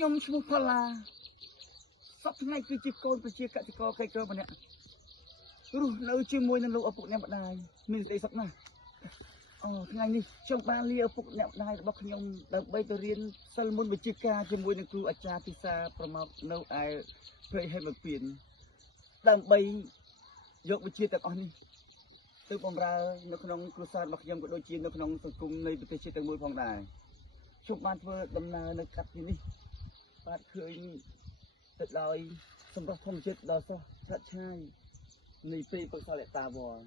ខ្ញុំឈ្មោះផល្លាសពថ្ងៃគឺជាកូនប្រជាកសិករក្រីក្រម្នាក់រស់នៅជាមួយនឹងលោកឪពុកអ្នកម្ដាយមានស្ដីសុខណាស់អូថ្ងៃនេះខ្ញុំបានលាឪពុកអ្នកម្ដាយរបស់ខ្ញុំដើម្បីទៅរៀនសិលមុនវិជ្ជាការជាមួយនឹងគ្រូអាចារ្យទីសាប្រម៉ោកនៅឯព្រៃហេមពៀនដើម្បីយកវិជ្ជាទាំងអស់នេះទៅបម្រើនៅក្នុងគ្រួសាររបស់ខ្ញុំក៏ដូចជានៅក្នុងសង្គមនៃប្រទេសជាតិទាំងមូលផងដែរខ្ញុំបានធ្វើដំណើរនៅកាត់ទីនេះបាទឃើញទៅដោយសម្រស់ធម្មជាតិដ៏ស្រស់ស្អាតឆ្ងាយនៃព្រៃព្រឹក្សាលតាវរ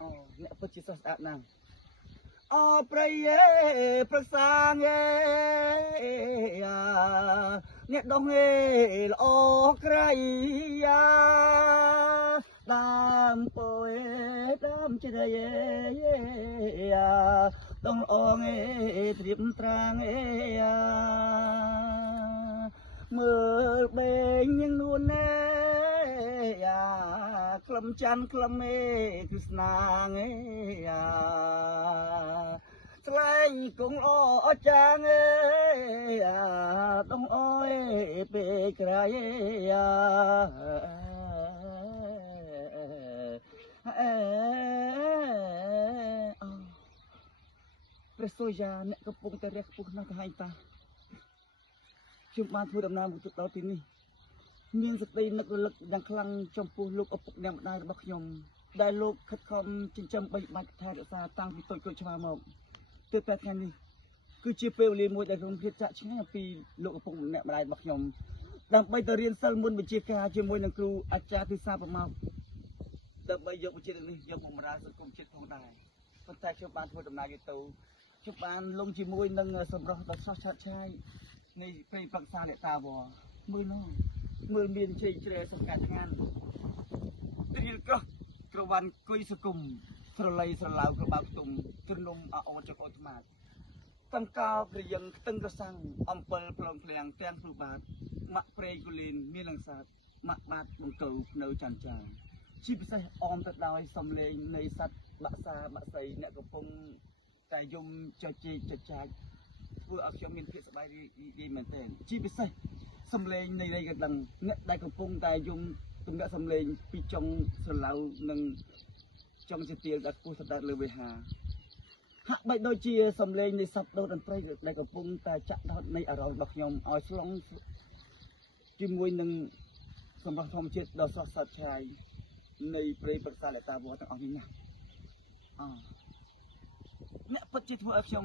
អូអ្នកពិតជាស្រស់ស្អាតណាស់អូព្រៃព្រឹក្សាងេអ្នកដងល្អក្រៃតាមពោតាមជ្រៃដងអងត្រៀបត្រាងមើលបេងញនួនក្លឹមច័ន្ទក្លឹមគឺស្នាងស្លែងគង់អចាងដងអយពេលក្រៃព្រះសូយ៉ាអ្នកកំពុងតែរះខ្ពស់ណាស់ទៅហើយតាខ្ញុំបានធ្វើដំណើរមកដល់ទីនេះមានសេចក្តីនឹករលឹកយ៉ាងខ្លាំងចំពោះលោកឪពុកអ្នកម្ដាយរបស់ខ្ញុំដែលលោកខិតខំចិញ្ចឹមបីបាច់ថែរក្សាតាំងពីតូចក្រូចឆ្មាមកទើបតែថ្ងៃនេះគឺជាពេលវេលាមួយដែលខ្ញុំភៀសចាក់ឆ្ងាយពីលោកឪពុកអ្នកម្ដាយរបស់ខ្ញុំដើម្បីទៅរៀនសិលមុនវិជ្ជាការជាមួយនឹងគ្រូអាចារ្យទីសាប្រម៉ោកដើម្បីយកវិជ្ជានេះយកបម្រើសង្គមជាតិផងដែរប៉ុន្តែខ្ញុំបានធ្វើដំណើរយូរទៅខ្ញុំបានលងជាមួយនឹងសម្រស់ដ៏ស្រស់ឆើតឆាយនៃព្រៃព្រឹក្សាលតាវរមើលនោះមើលមានជ័យជ្រែសង្កាត់ងានត្រៀលក្រោះក្រវ៉ាន់គុយសគុំស្រលៃស្រឡៅក្របៅខ្ទុំទ្រនំអចកអូត្មាតតង្កោប្រយឹងខ្ទឹងក្រសាំងអំពិលប្លង់ភ្លៀងទាំងគ្រូបាទម៉ាក់ប្រេងគូលីនមានលង្សាតម៉ាក់បាតបង្កើនៅច័ន្ទចាជាពិសេសអមទៅដោយសំឡេងនៃសัตว์បាក់សាបាក់សីអ្នកកំពុងតែយំចែកចែកចាច់ធ្វើឲ្យខ្ញុំមានភាពសប្បាយរីកមែនទែនជាពិសេសសំឡេងនៃរៃកណ្ដឹងអ្នកដែលកំពុងតែយំទំនាក់សំឡេងពីចុងស្រឡៅនិងចុងជាទៀលដល់ខ្ពស់ទៅដល់លើវេហាហាក់បីដូចជាសំឡេងនៃសត្វដោតតន្ត្រីដែលកំពុងតែចាក់ដោតនៃអារម្មណ៍របស់ខ្ញុំឲ្យស្លងជាមួយនឹងសម្រស់ធម្មជាតិដ៏ស្រស់ស្អាតឆ្ងាយនៃព្រៃព្រឹក្សាលតាវរទាំងអស់នេះណាអ្នកពិតជាធ្វើឲ្យខ្ញុំ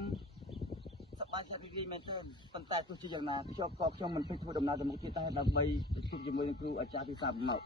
សប្បាយចិត្តរីករាយមែនទែនប៉ុន្តែទោះជាយ៉ាងណាខ្ញុំមិនភ្លេចធ្វើដំណើរទៅមុខទៀតដែរដើម្បីជួបជាមួយនឹងគ្រូអាចារ្យទីសាប្រម៉ោក